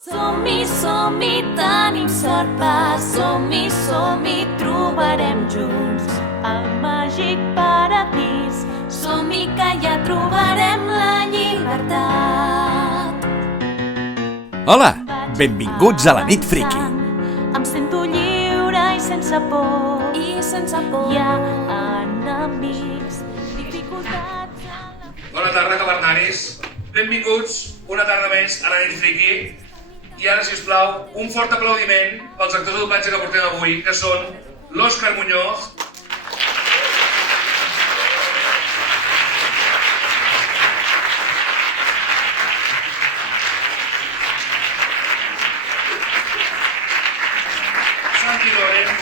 Som-hi, tenim sort, va. Som-hi, trobarem junts el màgic paradís. Som-hi, que ja trobarem la llibertat. Hola, benvinguts a la nit friki. Em sento lliure i sense por. Hi ha enemics, dificultats a la... Bona tarda, cavernaris. Benvinguts una tarda més a la nit friki. I ara, sisplau, un fort aplaudiment pels actors de doblatge que portem avui, que són l'Òscar Muñoz, Santi Lorenz,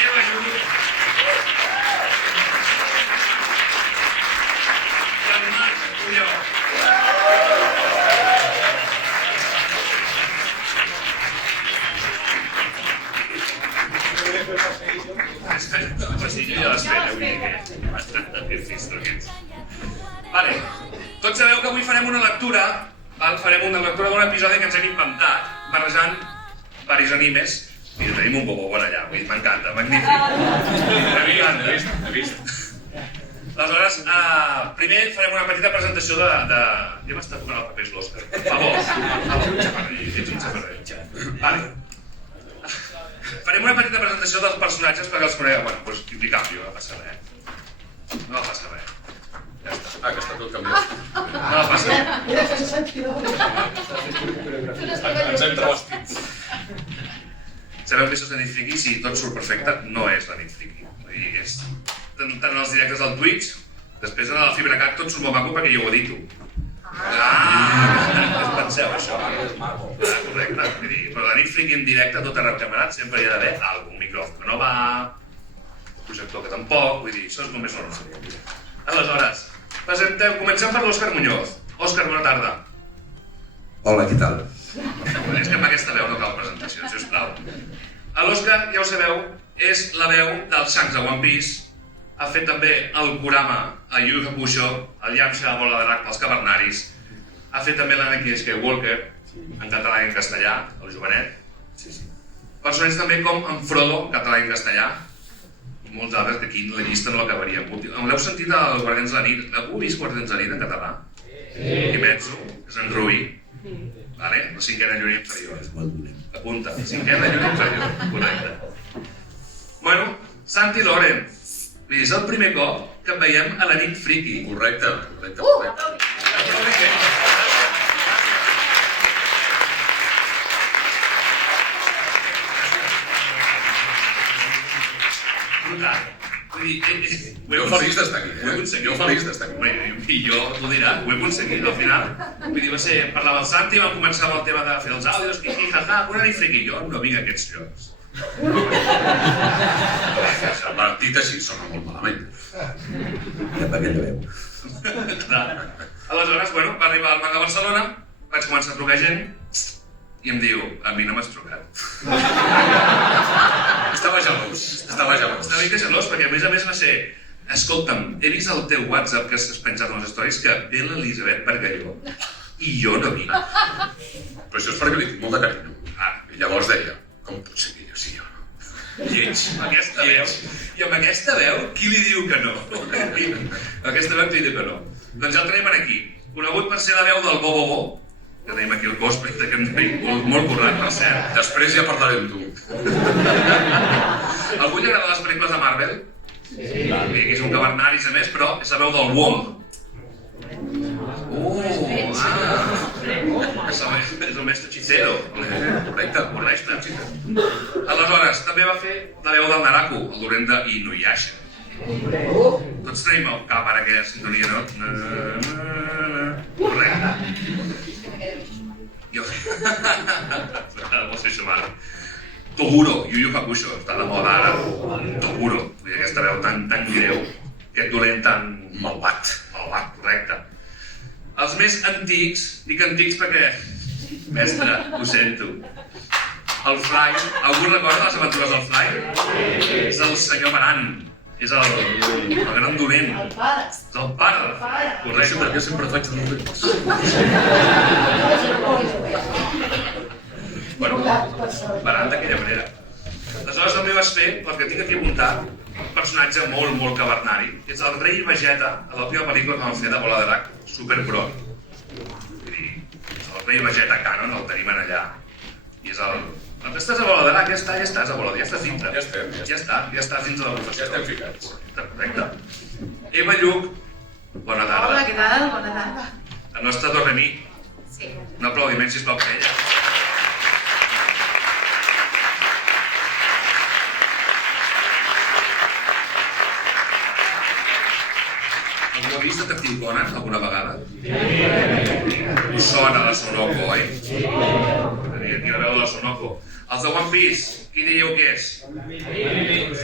Eva Lluc, Vale, tots sabeu que avui farem una lectura, farem una lectura d'un episodi que ens hem inventat, barrejant varis animes. Mira, tenim un bobo bon allà, m'encanta, magnífic. L'he vist. Aleshores, primer farem una petita presentació de... Ja m'està tocant el paper, l'Òscar. Per favor, ets un xafarrer. Vale. Farem una petita presentació dels personatges perquè els conegueu. Bueno, doncs li canvio, no passa res. No passa res. Ja està. Que està tot canviat. No passa res. Ens hem travestit. Sabeu que això és la nit friki? Sí, tot surt perfecte. No és la nit friki. És tant els directes del Twitch, després a la FibraCat tot surt molt maco perquè jo ho edito. Què us penseu, això? Correcte. Però la nit friki en directe, tot arreu camerat, sempre hi ha d'haver algun micròfon que no va, projector que tampoc, vull dir, això és només normal. Aleshores, comencem per l'Òscar Muñoz. Òscar, bona tarda. Hola, què tal? És que amb aquesta veu no cal presentació, sisplau. L'Òscar, ja ho sabeu, és la veu dels Shanks de One Piece. Ha fet també el Kurama a Yu Yu Hakusho, el Yamcha a Bola de Drac pels cavernaris. Ha fet també l'Anakin Skywalker, en català i en castellà, el jovenet. Personatges també com en Frodo, en català i en castellà. I molts altres que aquí la llista no l'acabaríem. L'heu sentit als Guardians de la Nit? Heu vist Guardians de la Nit en català? Sí. Kimetsu, és en Rui. Vale? La cinquena lluna inferior. Apunta, cinquena lluna inferior, correcte. Bueno, Santi Lorenz. És el primer cop que et veiem a la nit friki. Correcte. Brutal. Vull dir, Jo feliç d'estar aquí, ho he aconseguit. Jo feliç d'estar aquí. I jo t'ho dirà, ho he aconseguit al final. Vull dir, va ser, parlava el Santi, vam començar amb el tema de fer els àudios, jaja, una nit friki. Jo no vinc a aquests llocs. Dit així sona molt malament. Ja per aquella veu. Aleshores, bueno, va arribar al Manga Barcelona, vaig començar a trucar gent i em diu, a mi no m'has trucat. Estava gelós. Estava una mica gelós, perquè a més va ser escolta'm, he vist el teu WhatsApp que has penjat en les stories que ve l'Elisabet Bargalló i jo no vinc. Però això és perquè li tinc molt de carinyo. I llavors deia, com pot ser que jo sí o no? Lleig, amb aquesta veu. I amb aquesta veu, qui li diu que no? Amb aquesta veu, qui li diu que no? Doncs ja el tenim aquí. Conegut per ser la veu del Bo, que tenim aquí el cosplay d'aquest noi, molt currat, per cert. Després ja parlaré amb tu. Algú li agrada les pel·lícules de Marvel? Sí. Que és un cavernaris a més, però és la veu del Wong. És el mestre Hechicero. Correcte. Aleshores, també va fer la veu del Naraku, el dolent d'Inuyasha. Tots tenim el cap ara aquella sintonia, no? Correcte. Jo... No sé xumar. Toguro, Yu Yu Hakusho, està de moda ara. Toguro, aquesta veu tan greu, aquest dolent tan malvat, correcte. Els més antics, dic antics perquè, mestre, ho sento. El Fly, algú recorda les aventures del Fly? És el senyor Baran. És el gran dolent. El pare. És el pare. Correcte. Jo sempre faig els dolents. Bueno, parant d'aquella manera. Aleshores també vas fer, el que tinc aquí apuntat, un personatge molt, molt cavernari. És el rei Vegeta, a l'última pel·lícula que vam fer de Bola de Drac, superpro. Vull dir, el rei Vegeta canon, el tenim allà. I és el... Estàs a Bola de Drac, ja estàs a Bola, ja estàs dintre. Ja estem. Ja estàs dins de la professió. Ja estem ficats. Perfecte. Eva Lluc, bona tarda. Hola, què tal? Bona tarda. La nostra Dorremí. Sí. Un aplaudiment, sisplau, per ella. Algú ha vist Detectiu Conan alguna vegada? Us sona la Sonoko, oi? Aquí la veu la Sonoko. Els de One Piece, qui dieu què és?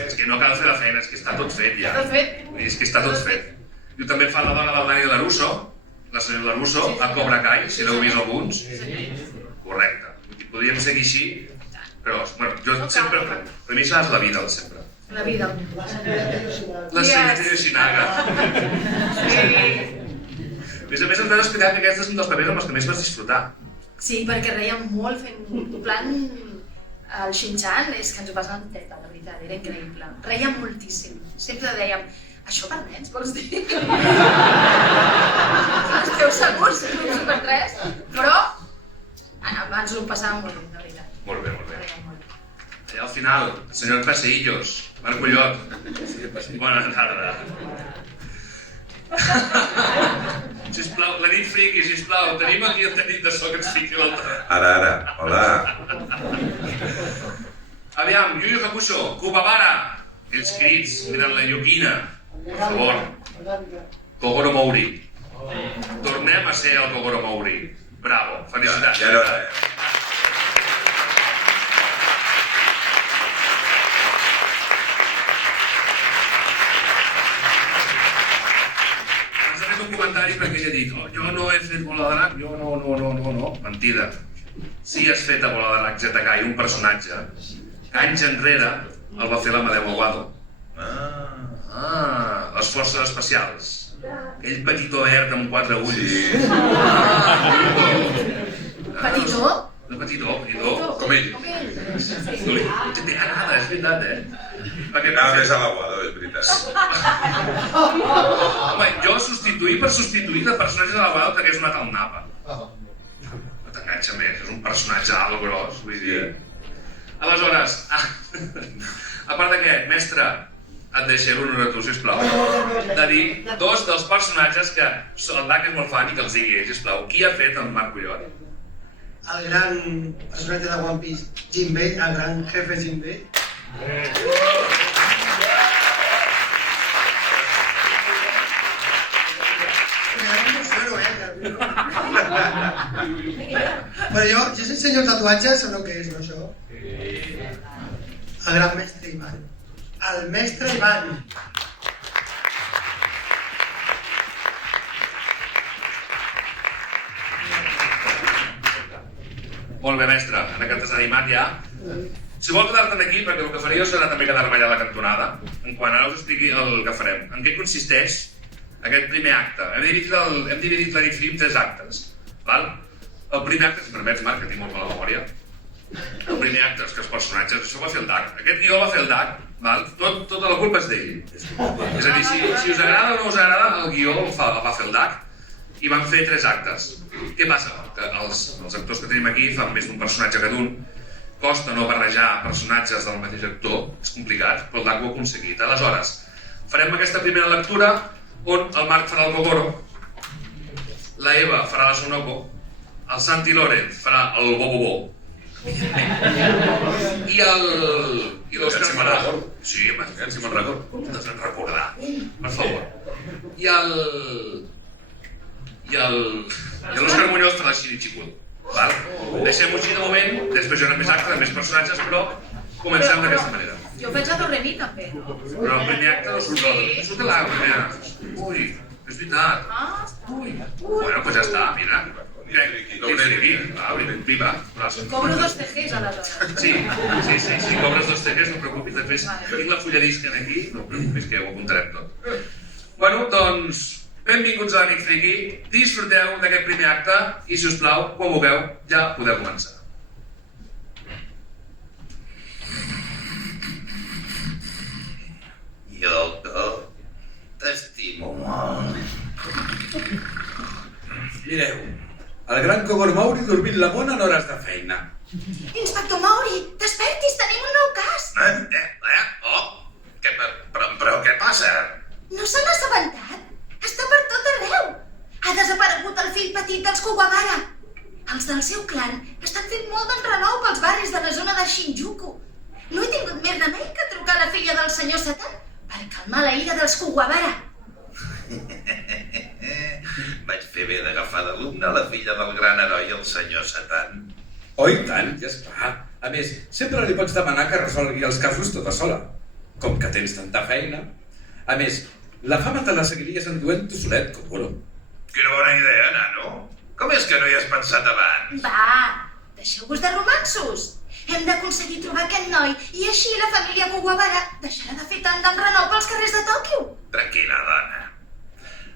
És que no cal fer la feina, és que està tot fet ja. Tot fet? És que està tot fet. I també fa la dona del Dani Larusso, la senyora Larusso, a Cobra Kai, si l'heu vist alguns. Correcte. Podríem seguir així, però bueno, jo sempre, per mi això és la vida, el sempre. La vida. La senyora Yoshinaga. Sí. A més, ens vas explicar que aquest és un dels papers amb els que més vas disfrutar. Sí, perquè reiem molt fent un plan... El Shin-chan és que ens ho passàvem teta, la veritat, era increïble. Reiem moltíssim. Sempre dèiem, això per nens, vols dir? Esteu segurs? Som Super 3? Però ens ho passàvem molt bé, la veritat. Molt bé, molt bé. Reiem molt. Allà al final, el senyor Paseillos, Marc Ullot. Bona tarda. Sisplau, la nit friqui, sisplau. Tenim aquí el tècnic de so que ens fiqui l'altre. Ara. Hola. Aviam, Yu Yu Hakusho, Kubabara. Els crits, mirant la Yukina. Per favor. Kogoro Mouri. Tornem a ser el Kogoro Mouri. Bravo, felicitats. Ja era hora. Un comentari perquè ella ha dit jo no he fet Bola de Drac, jo no. Mentida. Sí has fet a Bola de Drac Zetakai un personatge que anys enrere el va fer l'Amadeu Aguado. Les forces especials. Aquell petitó verd amb 4 ulls. Sí. Petitó? Petitó. Com ell. No li té nada, és veritat, Perquè Anava més a l'aguado, és veritat. home, jo substituir per substituir de personatges a l'Aguado t'hagués donat el napa. No t'enganxa més, és un personatge alt gros, vull dir. Aleshores, a part d'aquest, mestre, et deixaré l'honor a tu, sisplau, de dir dos dels personatges que el Dac és molt fan i que els digui ell, sisplau. Qui ha fet el Marc Ullot? El gran personatge de One Piece, Jinbei, el gran jefe Jinbei. Però jo soy senyor tatuatges o no què és, no, això? El gran mestre Ivan. El mestre Ivan. Molt bé, mestre, ara que t'has animat ja. Si vol quedar-te'n aquí, perquè el que faria serà també quedar-me allà a la cantonada, en quan ara us expliqui el que farem. En què consisteix aquest primer acte? Hem dividit la nit fria en 3 actes. Val? El primer acte, si permets, Marc, que tinc molt mala memòria. El primer acte és que els personatges, això ho va fer el Dac. Aquest guió va fer el Dac, val? Tota la culpa és d'ell. És a dir, si us agrada o no us agrada, el guió el va fer el Dac i van fer 3 actes. Què passa? Que els actors que tenim aquí fan més d'un personatge que d'un. Costa no barrejar personatges del mateix actor, és complicat, però el Dac ho ha aconseguit. Aleshores, farem aquesta primera lectura on el Marc farà el Gogoro, la Eva farà la Sonoko, el Santi Lorenz farà el Bobobo, i l'Òscar farà... Sí, home, si me'n recordo. T'has de recordar, per favor. I l'Òscar Muñoz farà el Shinichikun. Deixem-ho així de moment, després hi haurà més actes, més personatges, però comencem d'aquesta manera. Jo faig a Dorremí també. Però el primer acte no surt l'Odo, surt la primera. Ui, és veritat. Ui, bueno, doncs ja està, mira. Nit friqui, Viva. Cobro 2 CGs, aleshores. Sí, cobres 2 CGs, no et preocupis. Després tinc la fullerisca aquí, no et preocupis, que ho apuntarem tot. Bueno, doncs, benvinguts a l'Amic Friki. Disfruteu d'aquest primer acte i, si us plau, quan vulgueu, ja podeu començar. Yoko, t'estimo molt. Mireu, el gran Kogoro Mauri dormint la mona en hores de feina. Inspector Mauri, despertis, tenim un nou cas. Oh, però què passa? No se n'ha assabentat? Està per tot arreu. Ha desaparegut el fill petit dels Kuwabara. Els del seu clan estan fent molt d'enrenou pels barris de la zona de Shinjuku. No he tingut més remei que trucar a la filla del senyor Satan per calmar la ira dels Kuwabara. Vaig fer bé d'agafar d'alumne la filla del gran heroi, el senyor Satan. Oh, i tant, ja està. A més, sempre li pots demanar que resolgui els casos tota sola. Com que tens tanta feina. A més, la fama te la seguiries enduent tu solet, Kogoro. Quina bona idea, nano. Com és que no hi has pensat abans? Va, deixeu-vos de romanços. Hem d'aconseguir trobar aquest noi i així la família Kuwabara deixarà de fer tant d'enrenou pels carrers de Tòquio. Tranquil·la, dona.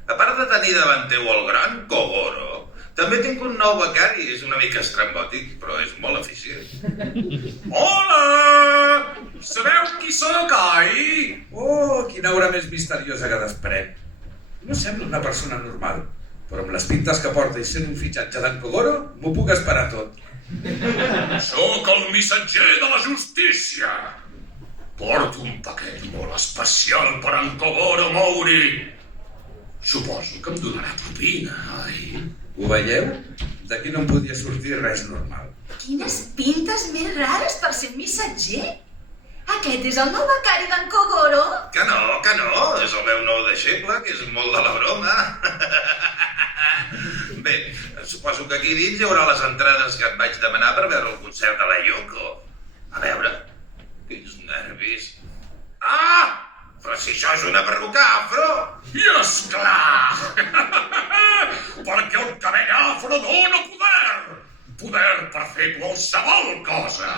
A part de tenir davant teu el gran Kogoro, també tinc un nou becari. És una mica estrambòtic, però és molt eficient. Hola! Sabeu qui sóc, oi? Oh, quina aura més misteriosa que desprèn. No sembla una persona normal, però amb les pintes que porta i sent un fitxatge d'en Kogoro, m'ho puc esperar tot. Sóc el missatger de la justícia. Porto un paquet molt especial per en Kogoro Mauri. Suposo que em donarà propina, oi? Ho veieu? D'aquí no em podia sortir res normal. Quines pintes més rares per ser missatger. Aquest és el nou becari d'en Kogoro? Que no. És el meu nou deixeble, que és molt de la broma. Bé, suposo que aquí dins hi haurà les entrades que et vaig demanar per veure el concert de la Yoko. A veure, quins nervis. Ah! Però si això és una perruca afro! I esclar! Perquè el cabell afro dona poder! Poder per fer qualsevol cosa!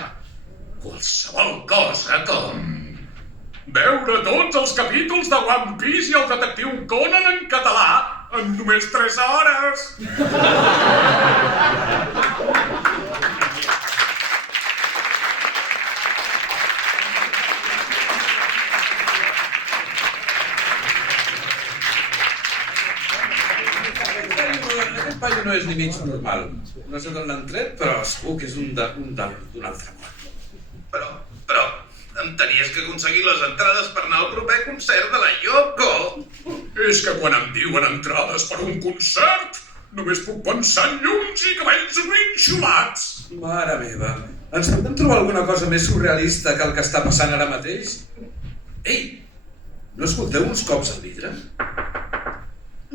Qualsevol cosa com... veure tots els capítols de One Piece i el detectiu Conan en català en només 3 hores! Aquest paio no és ni mig normal. No sé d'on l'han tret, però segur que és d'un altre món. Però, em tenies que aconseguir les entrades per anar al proper concert de la Yoko. És que quan em diuen entrades per un concert, només puc pensar en llums i cabells grinxolats. Mare meva, ens podem trobar alguna cosa més surrealista que el que està passant ara mateix? Ei, no escolteu uns cops al vidre?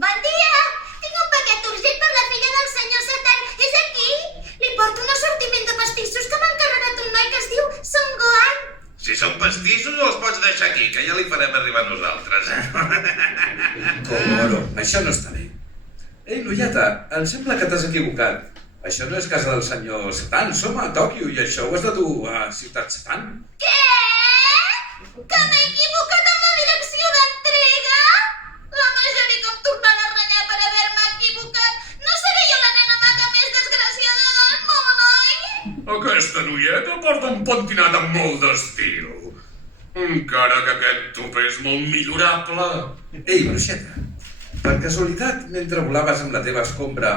Bon dia! Tinc un paquet urgent per la filla del senyor Satan. És aquí? Li porto un assortiment de pastissos que m'ha encarregat un noi que es diu Son Gohan. Si són pastissos els pots deixar aquí, que ja li farem arribar nosaltres. Kogoro, això no està bé. Ei, noieta, em sembla que t'has equivocat. Això no és casa del senyor Satan, som a Tòquio i això ho has de dur a Ciutat Satan. Què? Que m'he equivocat en la direcció d'entrega? La Majori com tornarà a renyar per haver-me equivocat. No seré jo la nena maca més desgraciada del món, oi? Aquesta noieta porta un pentinat amb molt d'estil. Encara que aquest topé és molt millorable. Ei, bruixeta, per casualitat, mentre volaves amb la teva escombra,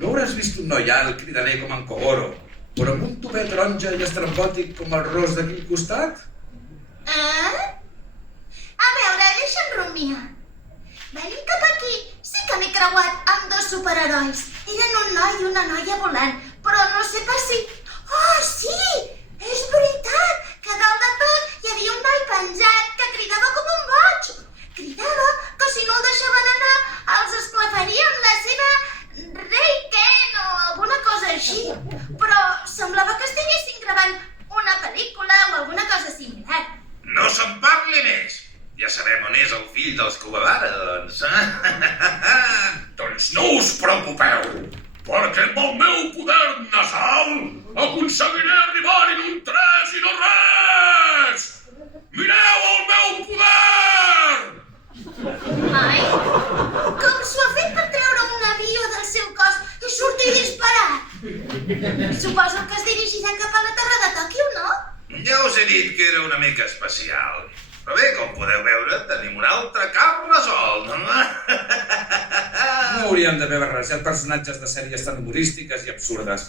no hauràs vist un noi alt cridaner com en Kogoro, però amb un topé taronja i estrambòtic com el ros d'aquí al costat? A veure, deixa'm rumiar. Venim cap aquí. Sí que m'he creuat amb 2 superherois. Eren un noi i una noia volant, però no sé pas si... Oh, sí! És veritat! Que dalt de tot hi havia un noi penjat que cridava com un boig. Cridava que si no el deixaven anar els esclafaria amb la seva Reiken o alguna cosa així. Però semblava que estiguessin gravant una pel·lícula o alguna cosa similar. No se'n parli més! Ja sabem on és el fill dels Kuwabara, doncs. Doncs no us preocupeu, perquè amb el meu poder nasal Aconseguiré arribar en un 3 i no res! Mireu el meu poder! Ai, com s'ho ha fet per treure un avió del seu cos i sortir disparat? Suposo que es dirigirà cap a la Torre de Tòquio, no? Ja us he dit que era una mica especial. Però bé, com podeu veure, tenim un altre cap resolt. No hauríem d'haver barrejat personatges de sèries tan humorístiques i absurdes.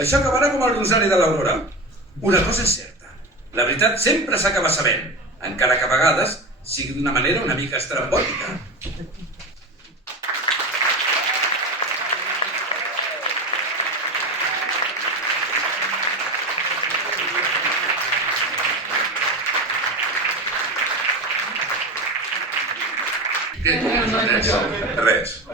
Això acabarà com el Rosari de l'Aurora. Una cosa és certa. La veritat sempre s'acaba sabent, encara que a vegades sigui d'una manera una mica estrambòtica. Què és? Res.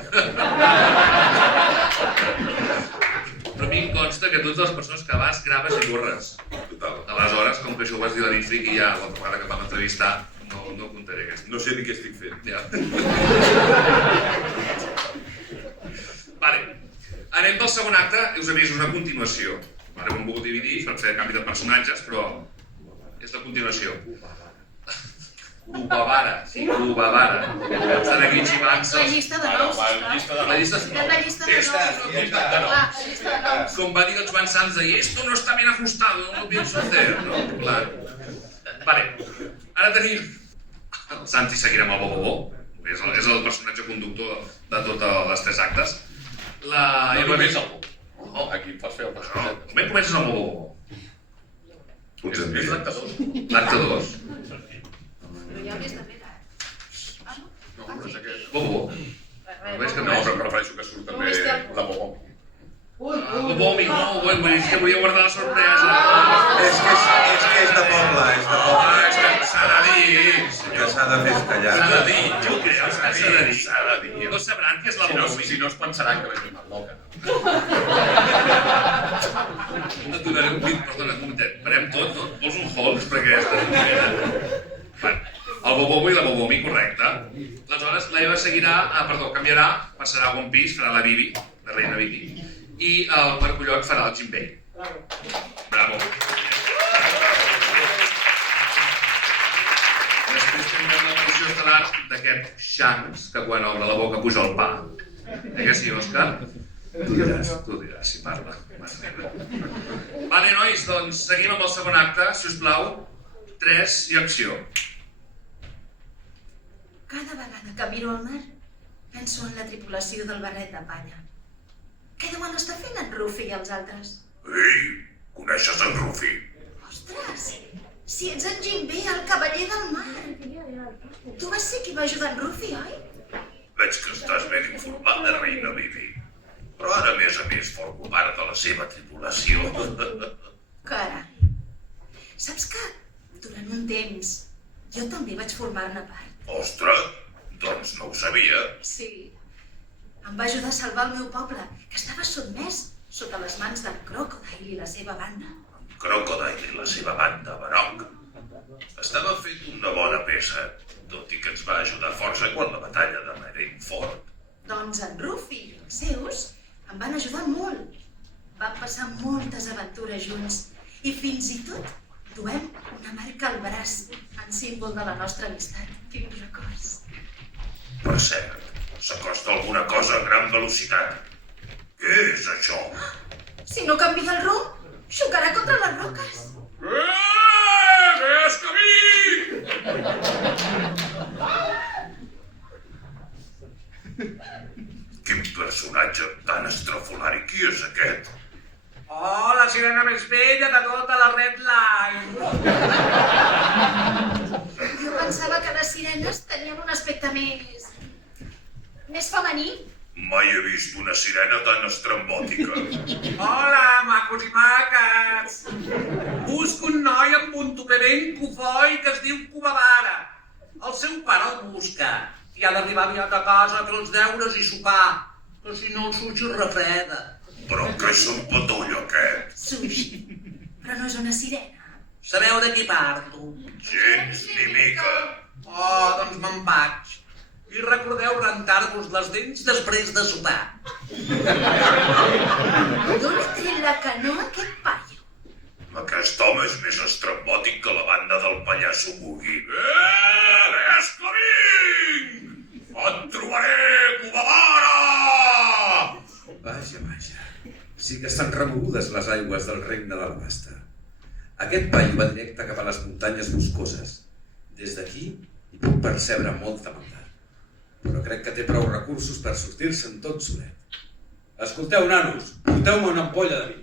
Però a mi em consta que totes les persones que vas graves i borres. Total. Aleshores, com que això ho vas dir a la nit friki, ja l'altra vegada que vam entrevistar, no contaré aquesta. No sé ni què estic fent. Ja. Vale. Anem pel segon acte, us he vist una continuació. Ara ho hem volgut dividir per fer canvi de personatges, però és la continuació. Ubavara, sí, Ubavara. Estan aquí xivant-se. La llista de noms, La llista de La llista de noms. La llista de noms. Com va dir el Joan Sanz de esto no está bien ajustado, no lo pienso hacer, ¿no? Claro. Vale, ara tenim... El Santi seguirà amb el Bobo. És el personatge conductor de tots els 3 actes. No només el Bobo. No, aquí em fas fer el personatge. Com comences amb el Bobo? Potser És l'acte 2. L'acte 2. Però hi ha més darrere. No, però és aquest. Bobo. Veig que No, no. però prefereixo que surt també la Bobo. Bobo, amigo, bueno, és que volia guardar la sorpresa. És que és de poble, és de poble. És que s'ha de dir. Que s'ha de fer callar. S'ha de dir, jo crec que s'ha de dir. S'ha de dir. No sabran què és la Si no, Bobo. si no es pensaran que vaig mal loca. Et donaré un dit, perdona, un momentet. Parem tot, no? Vols un Holmes? Perquè el Bobobo i la Bobomi, correcte. Aleshores, la Eva seguirà, canviarà, passarà a One Piece, farà la Bibi, la reina Bibi, i el Marcollot farà el Jinbei. Bravo. Després tindrem la versió estel·lar d'aquest Shanks, que quan obre la boca puja el pa. Que sí, Òscar? Tu diràs si parla. Vale, nois, doncs seguim amb el segon acte, si us plau. 3 i acció. Cada vegada que miro al mar, penso en la tripulació del barret de palla. Què deuen estar fent en Rufi i els altres? Ei, coneixes en Rufi? Ostres, si ets en Jinbei, el cavaller del mar. Tu vas ser qui va ajudar en Rufi, oi? Veig que estàs ben informada, reina Bibi. Però ara, a més, formo part de la seva tripulació. Carai. Saps que durant un temps jo també vaig formar-ne part. Ostres, doncs no ho sabia. Sí. Em va ajudar a salvar el meu poble, que estava sotmès sota les mans d'en Crocodile i la seva banda. Crocodile i la seva banda, Baroc. Estava fet una bona peça, tot i que ens va ajudar força quan la batalla de Marineford. Doncs en Rufi i els seus em van ajudar molt. Vam passar moltes aventures junts i fins i tot duem una marca al braç en símbol de la nostra amistat. Quins records. Per cert, s'acosta alguna cosa a gran velocitat. Què és això? Si no canvia el rumb, xocarà contra les roques. És camí! Quin personatge tan estrafolari. Qui és aquest? Oh, la sirena més bella de tota la Red Line! Jo pensava que les sirenes tenien un aspecte més femení. Mai he vist una sirena tan estrambòtica. Hola, macos i maques! Busco un noi amb un tupé ben cofoi que es diu Cubavara. El seu pare el busca i ha d'arribar aviat a casa a fer els deures i sopar, que si no el sushi es refreda. Però què és un patoll aquest? Sushi. Però no és una sirena. Sabeu de qui parlo? Gens ni mica. Oh, doncs me'n vaig. I recordeu rentar-vos les dents després de sopar. D'on ha tret la canoa aquest paio? Aquest home és més estrambòtic que la banda del pallasso Boogie. És que vinc! Et trobaré, Cubavara! Vaja. Sí que estan remogudes les aigües del regne de la pasta. Aquest paio va directe cap a les muntanyes boscoses. Des d'aquí hi puc percebre molta maldat. Però crec que té prou recursos per sortir-se'n tot solet. Escolteu, nanos, porteu-me una ampolla de vi.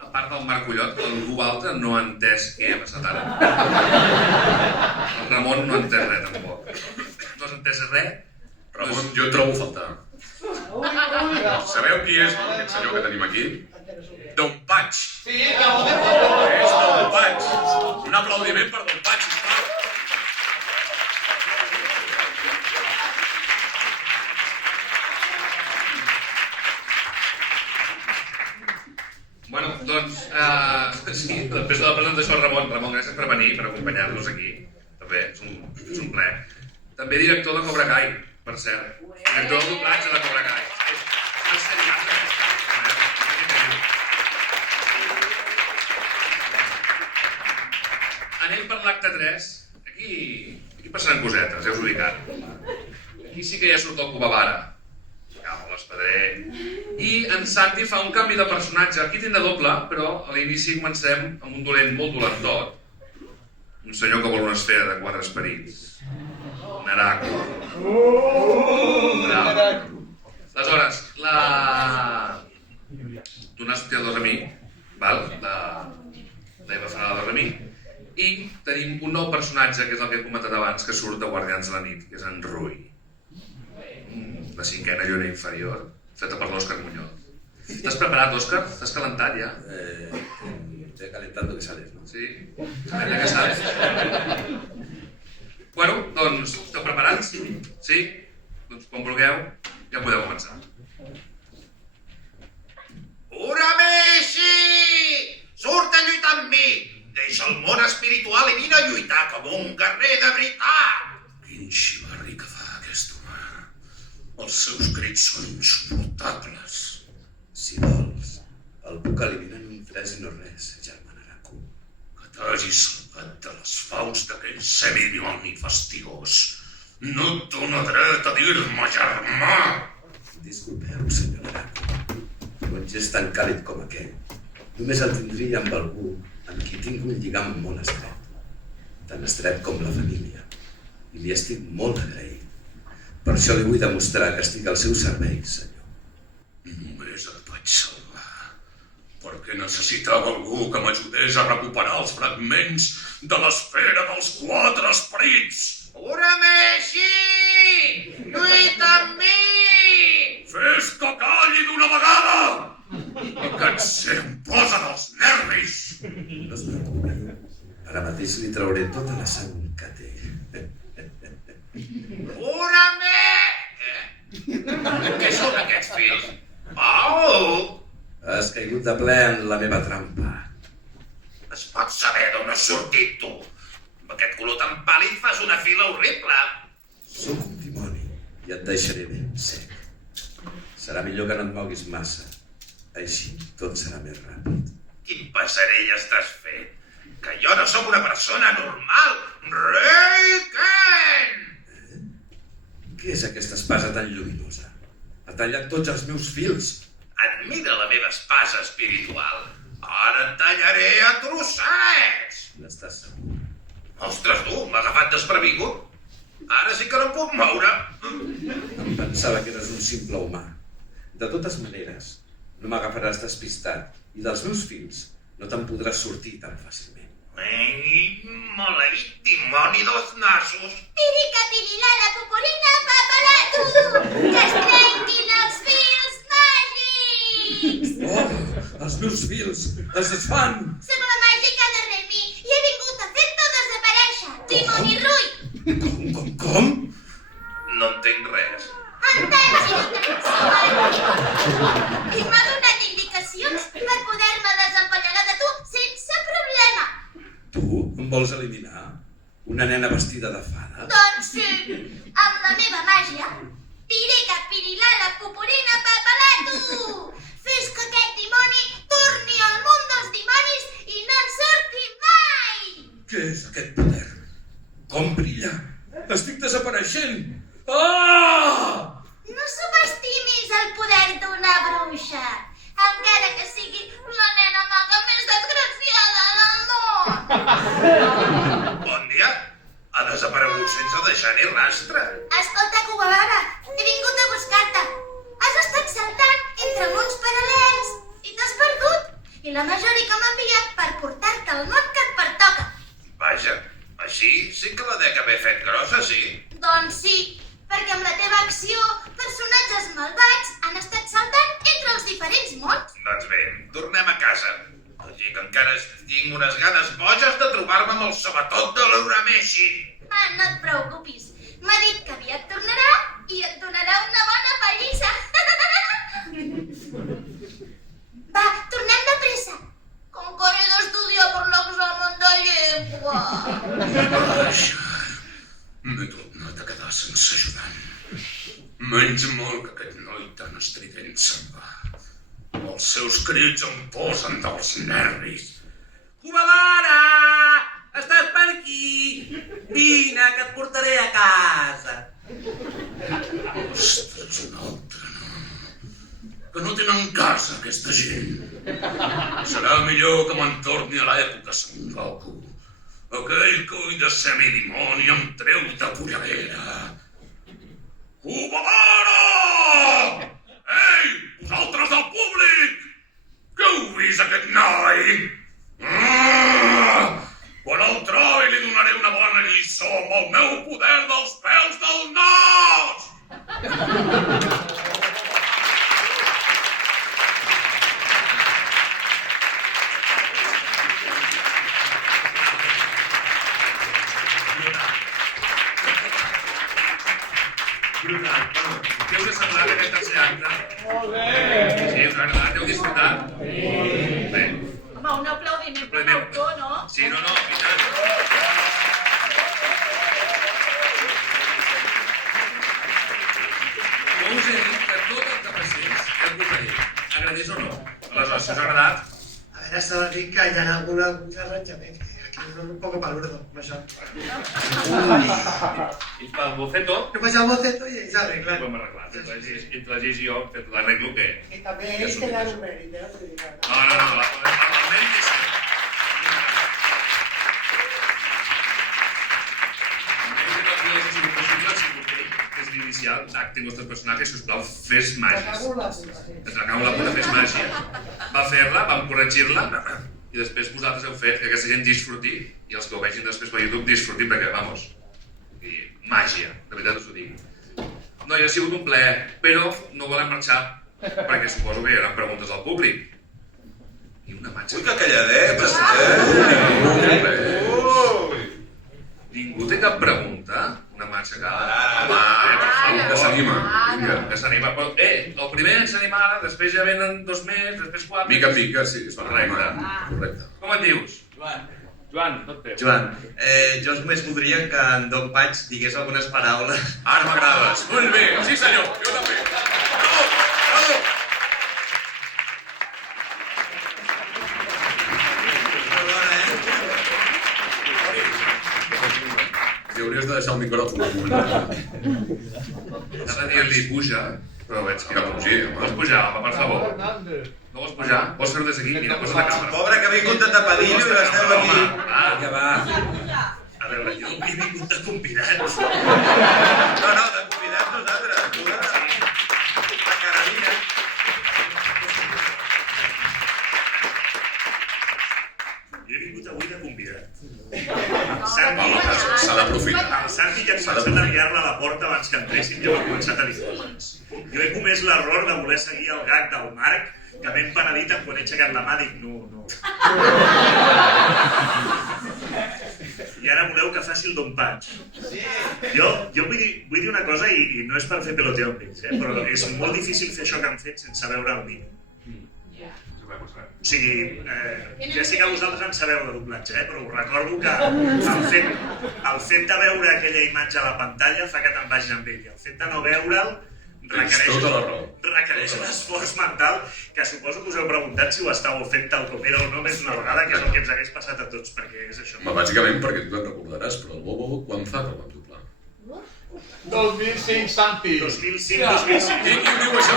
A part del Marc Ullot, algú altre no ha entès què ha passat ara. El Ramon no ha entès res, tampoc. No has entès res? Ramon, jo et trobo a faltar. Sabeu qui és aquest senyor que tenim aquí? Don Patch. Sí, és Don Patch. Un aplaudiment per Don Patch, sisplau. Bueno, doncs, sí, després de la presentació del Ramon, gràcies per venir, per acompanyar-nos aquí. També, és un plaer. També director de Cobra Kai, per cert. Director de doblatge de Cobra Kai. És seriat, Anem per l'acte 3. Aquí passaran cosetes, ja us ho dic ara. Aquí sí que ja surt el Cubavara. Cau, l'espadrer. I en Santi fa un canvi de personatge. Aquí tindrà doble, però a l'inici comencem amb un dolent molt dolentot. Un senyor que vol una esfera de 4 esperits. Un heràcul. Aleshores, tu n'has sortit de Remi, val? L'Eva farà de Remi. I tenim un nou personatge, que és el que he comentat abans, que surt de Guardians de la Nit, que és en Rui. La 5a lluna inferior, feta per l'Òscar Muñoz. Estàs preparat, Òscar? Estàs calentat ja? Estoy calentando que sales, ¿no? Sí? Calenta que sales. Bueno, doncs, esteu preparats? Sí? Doncs quan vulgueu, ja podeu començar. Urameshi! Surt a lluitar amb mi! Deixa el món espiritual i vine a lluitar com un guerrer de veritat! Quin xivarri que fa aquest home. Els seus crits són insuportables. Si vols, el puc eliminar en un 3 i no res, germana Araku. Que t'hagis salvat de les faus d'aquell semidimoni fastigós. No et dóna dret a dir-me germà. Disculpeu, senyor Araku. Un gest tan càlid com aquell només el tindria amb algú amb qui tinc un lligam molt estret. Tan estret com la família. I li estic molt agraït. Per això li vull demostrar que estic al seu servei, senyor. Només et vaig salvar perquè necessitava algú que m'ajudés a recuperar els fragments de l'esfera dels 4 esperits. Urameshi! Lluita amb mi! Fes que calli d'una vegada! Que et s'emposen els nervis! No es preocupi. Ara mateix li trauré tota la sang que té. Què són aquests fills? Au! Has caigut de ple en la meva trampa. Es pot saber d'on has sortit, tu? Amb aquest color tan pàl·lid fas una fila horrible. Sóc un dimoni i et deixaré ben sec. Serà millor que no et moguis massa. Així tot serà més ràpid. Quin passarell estàs fent? Que jo no sóc una persona normal! Rei Ken! Què és aquesta espasa tan lluminosa? Ha tallat tots els meus fils. Admira la meva espasa espiritual. Ara et tallaré a trossets! N'estàs segur? Ostres, tu, m'ha agafat desprevingut. Ara sí que no em puc moure. Em pensava que eres un simple humà. De totes maneres, no m'agafaràs despistat i dels meus fills no te'n podràs sortir tan fàcilment. Ei, maleït dimoni dels nassos. Pirica, pirilala, pupurina, papalatu! Que es trenquin els fils màgics! Oh, els meus fils es desfan! Soc la màgica de Remi i he vingut a fer-te desaparèixer, dimoni Rui! Com? No entenc res. Entens, i m'ha donat indicacions per poder-me desempallegar de tu sense problema. Tu? vols eliminar? Una nena vestida de fada? Doncs sí, amb la meva màgia. Pirica, pirilala, pupurina, papalato! Fes que aquest dimoni torni al món dels dimonis i no en surti mai! Què és aquest poder? Com brilla? Estic desapareixent! Ah! No subestimis el poder d'una bruixa, encara que sigui la nena maga més desgraciada del món. Bon dia. Ha desaparegut sense deixar ni rastre. Escolta, Cubabara, he vingut a buscar-te. Has estat saltant entre mons paral·lels i t'has perdut. I la Majorica m'ha enviat per portar-te al món que et pertoca. Vaja, així sí que la dec haver fet grossa, sí. Doncs sí, perquè amb la teva acció, personatges malvats han estat saltant entre els diferents mons. Doncs bé, tornem a casa. Tot i que encara tinc unes ganes boges de trobar-me amb el sabatot de l'Urameshi. Ah, no et preocupis. M'ha dit que aviat tornarà i et donarà una bona pallissa. Va, tornem de pressa. Com que he d'estudiar per l'examen de llengua. Vaja, m'he tornat a quedar sense ajudant. Menys mal que aquest noi tan estrident se'n va. Els seus crits em posen dels nervis. Cubabara! Estàs per aquí? Vine, que et portaré a casa. Ostres, un altre no. Que no tenen casa, aquesta gent. Serà millor que me'n torni a l'època Son Goku. Aquell coll de semidimoni em treu de polladera. Cubabara! Ei, vosaltres del públic! Que heu vist aquest noi? Quan el trobi li donaré una bona lliçó amb el meu poder dels pèls del nas! Brutal. Què us ha semblat aquest tercer acte? Molt bé! Sí, us ha agradat? Heu disfrutat? Bé. Home, un aplaudiment per l'autor, no? Sí, no, i tant. Jo us he dit que tot el que passés era culpa d'ell. Agradés o no. Aleshores, si us ha agradat, A ver, hasta la rica y hay algún arranjamiento. Aquí un poco palurdo, no sé. i pel boceto, He pasado el boceto y se arregla. ho hem arreglat. Entre la Gis i jo hem fet l'arreglo que... Y también hay que dar un mérito, ¿no? No, el mèrit és seu. Que és l'inicial d'acte en vostres personatges, sisplau, fes màgies. Ens acabo la puta, fes màgia. Va fer-la, vam corregir-la, i després vosaltres heu fet que aquesta gent disfruti, i els que ho vegin després per YouTube disfrutin, perquè, vamos, i màgia, de veritat us ho dic. No, ja ha sigut un plaer, però no volem marxar, perquè suposo que hi haurà preguntes al públic. I una matxa. Ui, que calladets, Ningú té cap pregunta? Una mà aixecada? Home, per favor. Que s'anima. Vinga, que s'anima. Però, el primer s'anima ara, després ja venen 2 mesos, després 4... Mica en mica, sí, es va Correcte. Correcte. Com et dius? Joan, tot teu. Joan, jo només voldria que en Doc Patch digués algunes paraules. Ara m'agrades. Molt bé, sí senyor, jo també. Bravo, bravo. Li hauries de deixar el micròfon un moment. Has de dir-li puja, però veig que... Que pugi, home. Vols pujar, home, per favor. No vols pujar? Vols fer-ho des d'aquí? Mira, posa la càmera. pobre que ha vingut de tapadillo i l'esteu aquí. Que va. A veure, jo he vingut de convidat. No, de convidats nosaltres. Tu de carabina. Jo he vingut avui de convidat. S'ha d'aprofitar. El Santi ja ha començat a liar-la a la porta abans que entréssim, ja m'ha començat a dir coses. Jo he comès l'error de voler seguir el gag del Marc, que m'he empenedit quan he aixecat la mà, dic no. I ara voleu que faci el Don Patch. Jo vull dir una cosa, i no és per fer peloteo amb ells, però és molt difícil fer això que han fet sense veure el vídeo. O sigui, ja sé que vosaltres en sabeu de doblatge, però us recordo que el fet de veure aquella imatge a la pantalla fa que te'n vagis amb ell. El fet de no veure'l requereix un esforç mental que suposo que us heu preguntat si ho estàveu fent tal com era o no més una vegada, que és el que ens hagués passat a tots, perquè és això. Bàsicament perquè tu te'n recordaràs, però el Bobo quan fa que el vam doblar? 2005, Santi. 2005, 2005. Qui ho diu això?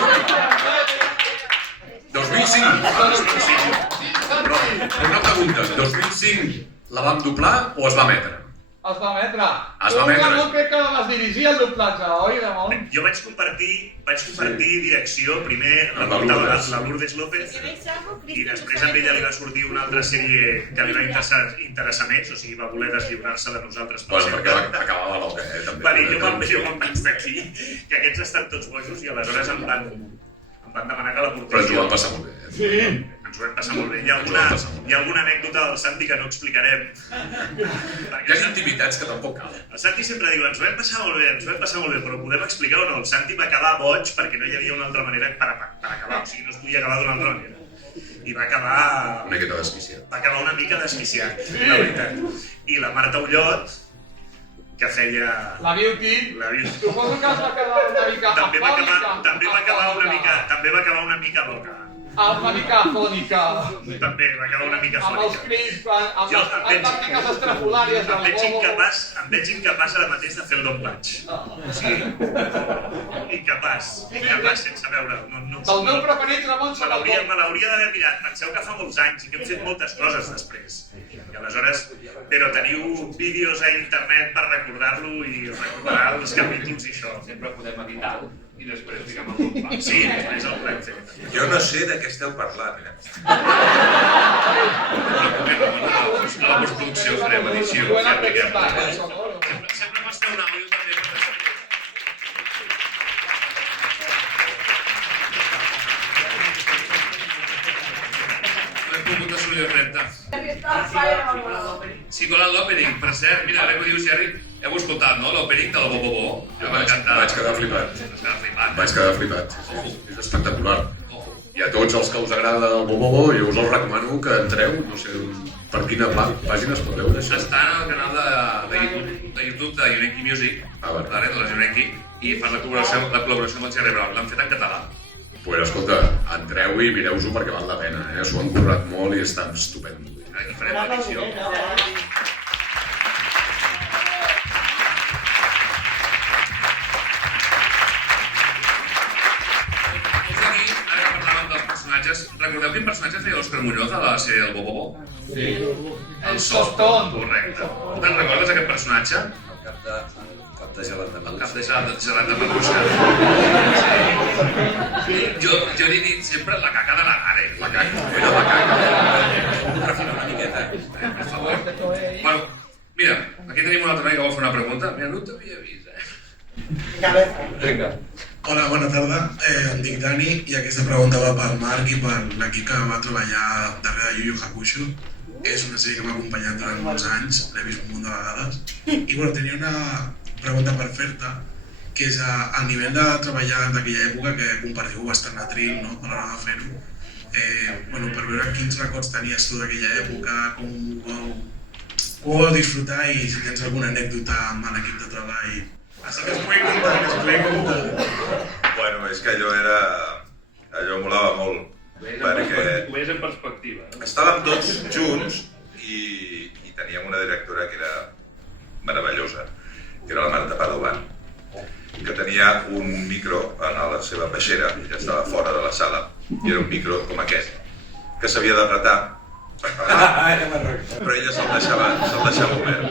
2005. Però una pregunta, 2005 la vam doblar o es va emetre? Es va emetre. Es va emetre. Tu, crec que vas dirigir el doblatge, oi, Ramon? Jo vaig compartir direcció, primer Amb la la Lourdes López, i després amb ella li va sortir una altra sèrie que li va interessar més, o sigui, va voler deslliurar-se de nosaltres. Bueno, perquè acabava l'obra, també. Jo me'n vaig d'aquí, que aquests estan tots bojos, i aleshores em van demanar que la portés. Però ens ho vam passar molt bé. Sí. Ens ho vam passar molt bé. Hi ha alguna anècdota del Santi que no explicarem. Hi ha intimitats que tampoc cal. El Santi sempre diu, ens ho vam passar molt bé, però podem explicar o no? El Santi va acabar boig perquè no hi havia una altra manera per acabar, o sigui, no es podia acabar d'una altra manera. I va acabar... Una miqueta desquiciat. Va acabar una mica desquiciat, la veritat. I la Marta Ullot, que feia... La Beauty. Suposo que es va quedar una mica afònica. També va acabar una mica loca. Una mica afònica. També va acabar una mica afònica. Amb els crits, amb les tàctiques estrafolàries del Bobo. Em veig incapaç ara mateix de fer el doblatge. Sí. Incapaç, sense veure. Del meu preferit, Ramon, me l'hauria d'haver mirat. Penseu que fa molts anys i que hem fet moltes coses després. I aleshores, però teniu vídeos a internet per recordar-lo i recuperar els capítols i això. Sempre podem editar i després diguem el doblatge. Sí, després el podem fer. Jo no sé de què esteu parlant, A la postproducció farem edició. Sempre pots fer un àudio també. No he pogut assolir el repte. Sí, colant l'opening, per cert, mira, ara que ho dius, Jerry, heu escoltat, no, l'opening de la Bobo? Jo vaig quedar flipat. Vaig quedar flipat. És espectacular. I a tots els que us agrada el Bobo, jo us el recomano que entreu, no sé per quina pàgina es pot veure això. Està en el canal de YouTube de Yonenki Music, de les Yonenki, i fan la col·laboració amb el Jerry Brown. L'han fet en català. Pues escolta, entreu i mireu-s'ho perquè val la pena, s'ho han currat molt i està estupendo. Aquí farem l'edició. Recordeu quin personatge feia l'Òscar Muñoz a la sèrie del Bobo? Sí. El Softon. Correcte. Te'n recordes aquest personatge? El cap de gelat de maluixa. Cap de gelat de maluixa. Jo li he dit sempre la caca de la Gare. La caca, era la caca. Puc refinar una miqueta? Per favor. Bueno, mira, aquí tenim un altre noi que vol fer una pregunta. Mira, no t'havia vist, Vinga. Hola, bona tarda. Em dic Dani i aquesta pregunta va pel Marc i per l'equip que va treballar darrere de Yu Yu Hakusho. És una sèrie que m'ha acompanyat durant molts anys, l'he vist un munt de vegades. I bueno, tenia una pregunta per fer-te, que és el nivell de treballar d'aquella època, que compartiu bastant atril, no?, a l'hora de fer-ho. Bueno, per veure quins records tenies tu d'aquella època, com ho vau disfrutar i si tens alguna anècdota amb l'equip de treball. Així que es pugui contar, Bueno, és que allò molava molt, perquè Ho veies en perspectiva, no? estàvem tots junts i teníem una directora que era meravellosa, que era la Marta Padovan, que tenia un micro a la seva peixera, que estava fora de la sala, i era un micro com aquest, que s'havia d'apretar per parlar, però ella se'l deixava obert.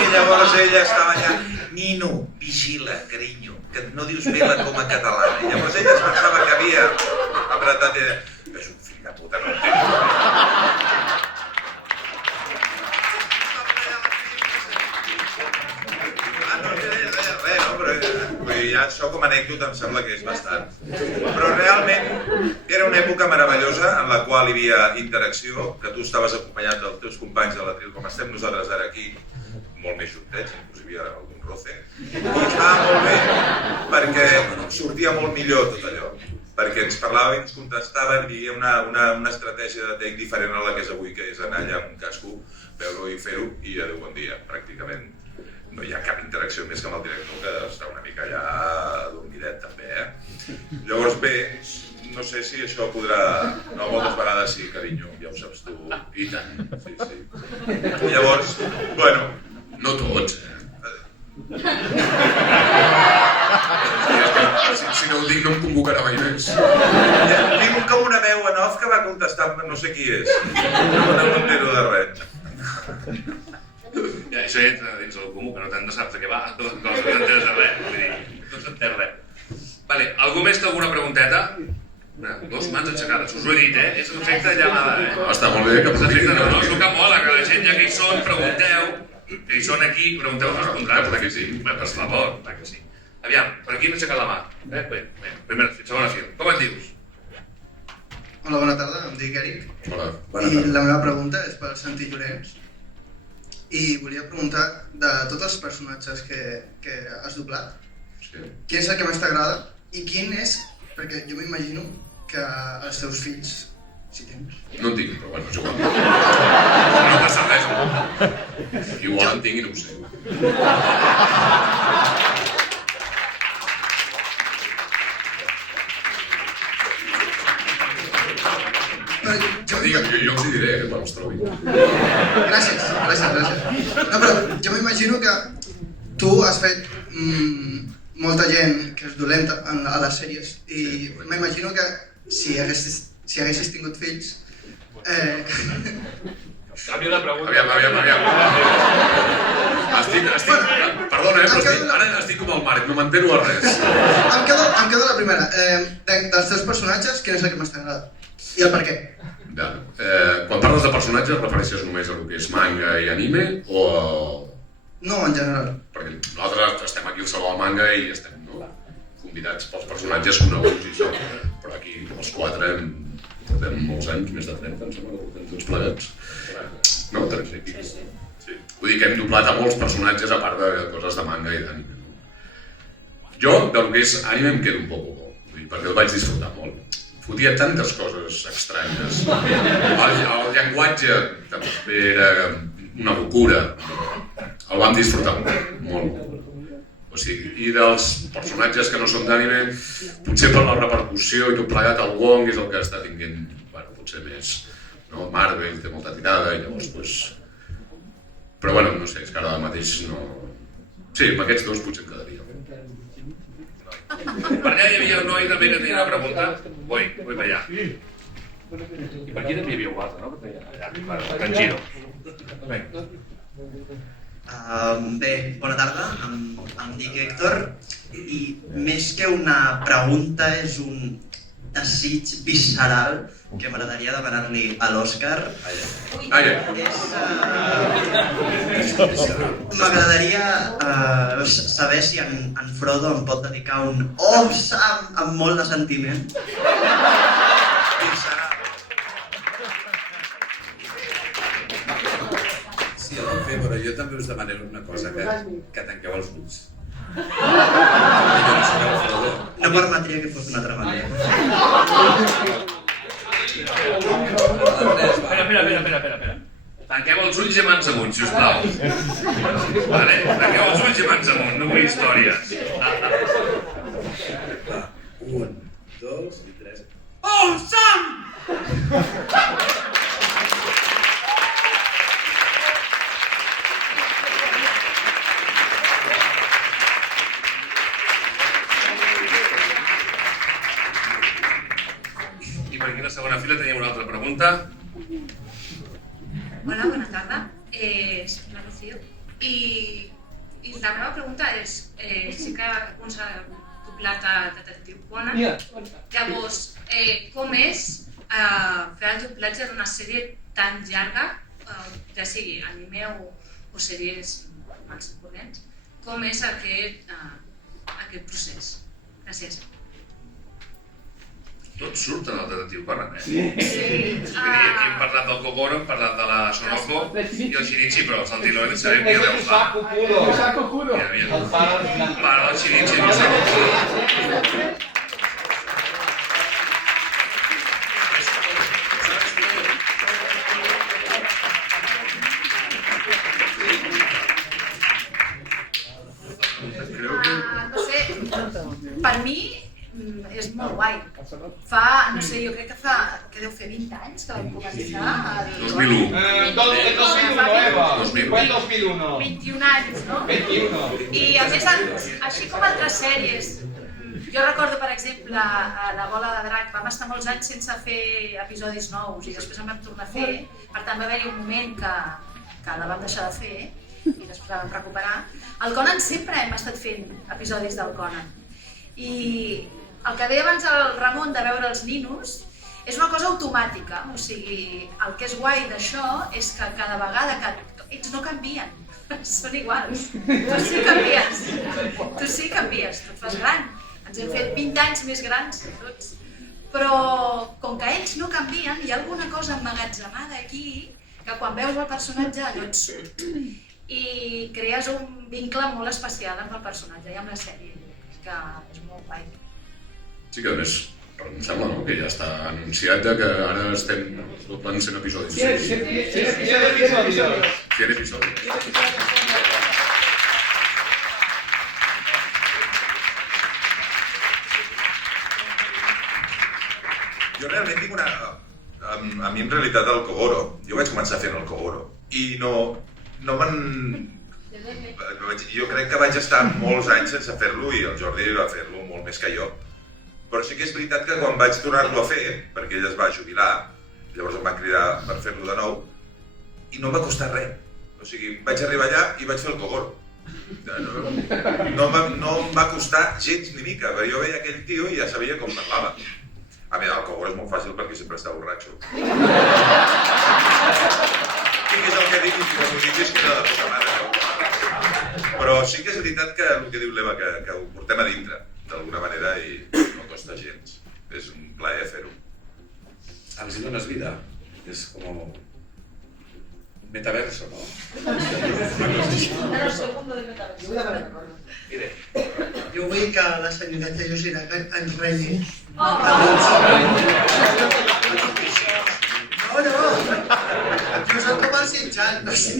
I llavors ella estava allà, Nino, vigila, carinyo, que no dius bé la coma catalana. I llavors ella es pensava que havia apretat i deia, és un fill de puta, no entens. Ja això com a anècdota em sembla que és bastant. Però realment era una època meravellosa en la qual hi havia interacció, que tu estaves acompanyat dels teus companys de l'atril, com estem nosaltres ara aquí, molt més juntets, inclús hi havia algun roce. I estava molt bé perquè sortia molt millor tot allò. perquè ens parlava i ens contestava i hi havia una estratègia de tech diferent a la que és avui, que és anar allà amb un casco, veure-ho i fer-ho, i adéu, bon dia. Pràcticament no hi ha cap interacció més que amb el director, que està una mica allà dormidet també, Llavors, bé, no sé si això podrà... No, moltes vegades sí, carinyo, ja ho saps tu. I tant, sí. Llavors, bueno, no tots, Si no ho dic no em convocarà mai més. Tinc com una veu en off que va contestar-me, no sé qui és. No m'entero de res. Ja, això entra dins el comú, que no saps de què va, no t'enteres de res, vull dir, no s'entén res. Vale, algú més té alguna pregunteta? Dos mans aixecades, us ho he dit, És l'efecte llamada, Està molt bé que l'efecte no, és el que mola, que la gent ja que hi són, pregunteu, que hi són aquí, pregunteu els contrats, perquè sí, per favor, perquè sí. Aviam, per aquí m'he aixecat la mà. Bé, segona fila. Com et dius? Hola, bona tarda, em dic Eric. Hola, I la meva pregunta és per Santi Llorenç. I volia preguntar, de tots els personatges que has doblat, quin és el que més t'agrada i quin és, perquè jo m'imagino que els teus fills, si tens... No en tinc, però bueno, és igual. No passa res. Igual en tinc i no ho sé. Digue'm, jo els hi diré quan els trobi. Gràcies. No, però jo m'imagino que tu has fet molta gent que és dolenta a les sèries i m'imagino que si haguessis tingut fills... Canvio la pregunta. Aviam. Perdona, però ara estic com el Marc, no m'entero a res. Em quedo la primera. Dels teus personatges, quin és el que més t'agrada? I el per què? Quan parles de personatges, refereixes només a el que és manga i anime o... No, en general. Perquè nosaltres estem aquí al Saló del Manga i estem convidats pels personatges coneguts i això, però aquí els quatre portem molts anys, més de 30, em sembla que portem tots plegats. No? 30 i pico. Vull dir que hem doblat a molts personatges a part de coses de manga i d'anime. Jo, del que és anime, em quedo un poc, perquè el vaig disfrutar molt. Fotia tantes coses estranyes. El llenguatge també era una locura. El vam disfrutar molt. O sigui, i dels personatges que no són d'anime, potser per la repercussió i tot plegat, el Wong és el que està tinguent, bueno, potser més. Marvel té molta tirada i llavors, doncs... Però bueno, no sé, és que ara mateix no... Sí, amb aquests dos potser em quedaria. Per allà hi havia un noi també que tenia una pregunta. Vull per allà. I per aquí també hi havia un altre, no? Per Giro. Bé, bona tarda, em dic Héctor i més que una pregunta és un desig visceral que m'agradaria demanar-li a l'Òscar. M'agradaria saber si en Frodo em pot dedicar un Sam amb molt de sentiment. Sí, ho vam fer, però jo també us demanaré una cosa, que tanqueu els ulls. No permetria que fos d'una altra manera. Espera. Tanqueu els ulls i mans amunt, sisplau. Tanqueu els ulls i mans amunt, no vull històries. 1, 2 i 3... Oh, Sam! I per aquí a la segona fila tenim una altra pregunta. Hola, bona tarda. Soc la Rocío. I la meva pregunta és, sí que alguns han doblat a Detectiu Conan. Llavors, com és fer el doblatge d'una sèrie tan llarga, ja sigui anime o sèries normals corrents, com és aquest procés? Gràcies. Tots surten al Detectiu Conan, Sí. Aquí hem parlat del Kogoro, hem parlat de la Sonoko i el Shinichi, però els Altinoen sabem que ja ho fa. Saco Kuro. Para el Shinichi no Saco Kuro. és molt guai. Fa, no sé, jo crec que deu fer 20 anys que vam començar. 2001. El 2001, Eva. Fue el 2001. 21 anys, no? 21. I a més, així com altres sèries, jo recordo, per exemple, a La bola de drac, vam estar molts anys sense fer episodis nous i després en vam tornar a fer, per tant va haver-hi un moment que la vam deixar de fer i després la vam recuperar. Al Conan sempre hem estat fent episodis del Conan. I el que deia abans el Ramon de veure els ninos és una cosa automàtica, o sigui, el que és guai d'això és que cada vegada que ells no canvien, són iguals, tu sí canvies, tu et fas gran, ens hem fet 20 anys més grans tots, però com que ells no canvien, hi ha alguna cosa emmagatzemada aquí que quan veus el personatge allò et surt i crees un vincle molt especial amb el personatge i amb la sèrie, que és molt guai. Sí que a més, em sembla que ja està anunciat que ara estem doblant 100 episodis. 100 episodios. 100 episodis. Jo realment tinc una... A mi en realitat el Kogoro, jo vaig començar fent el Kogoro i no me'n... Jo crec que vaig estar molts anys sense fer-lo i el Jordi va fer-lo molt més que jo. Però sí que és veritat que quan vaig tornar-lo a fer, perquè ell es va jubilar, llavors em van cridar per fer-lo de nou, i no em va costar res. O sigui, vaig arribar allà i vaig fer el Kogoro. No em va costar gens ni mica, perquè jo veia aquell tio i ja sabia com parlava. A mi el Kogoro és molt fàcil perquè sempre està borratxo. I és el que dic, i els dic que era de puta mare. Però sí que és veritat que el que diu l'Eva, que ho portem a dintre, d'alguna manera, i no costa gens. És un plaer fer-ho. Els hi dones vida. És com un metaverso, no? Mire, jo vull que la senyoreta Yoshiraka ens renyi. No, jo soc com el Shin-chan, no sé.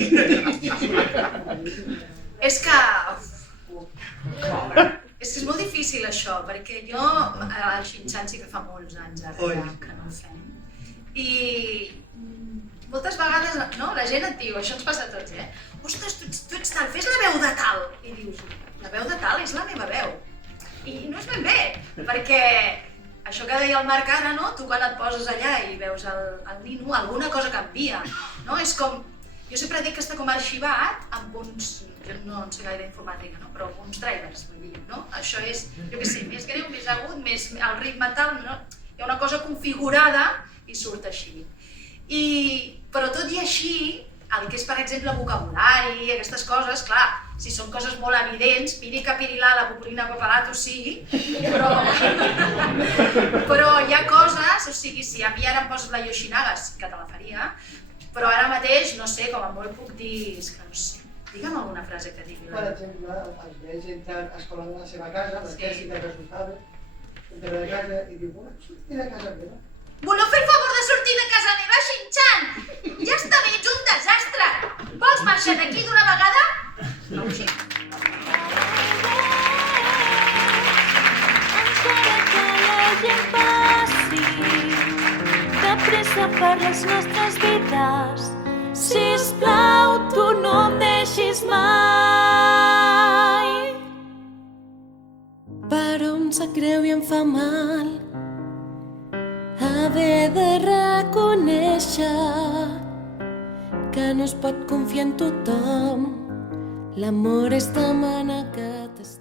És que és molt difícil això, perquè jo, el Shin-chan sí que fa molts anys ara que no ho fem. I moltes vegades, no, la gent et diu, això ens passa a tots, ostres, tu ets tal, fes la veu de tal. I dius, la veu de tal és la meva veu. I no és ben bé, perquè això que deia el Marc ara, no? Tu quan et poses allà i veus el nino, alguna cosa canvia, no? És com... Jo sempre dic que està com arxivat amb uns... Jo no en sé gaire d'informàtica, no? Però amb uns drivers, vull dir, no? Això és, jo què sé, més greu, més agut, més el ritme tal, no? Hi ha una cosa configurada i surt així. Però tot i així, el que és, per exemple, vocabulari, aquestes coses, clar, si són coses molt evidents, pirica, pirilala, pupurina, papalato, sí, però hi ha coses, o sigui, si a mi ara em poses la Yoshinaga, que te la faria, però ara mateix, no sé, com a molt puc dir, és que no sé, digue'm alguna frase que digui. Per exemple, els nens entren a escola de la seva casa, perquè sí que resultava, entren a casa i diu, bueno, sortir de casa meva. Voleu fer el favor de sortir de casa meva, Shin-chan? Ja està bé, ets un desastre! Vols marxar d'aquí d'una vegada? No ho sé. De pressa per les nostres vides, sisplau, tu no em deixis mai. Però em sap greu i em fa mal haver de reconèixer que no es pot confiar en tothom. L'amor és demana que t'estima.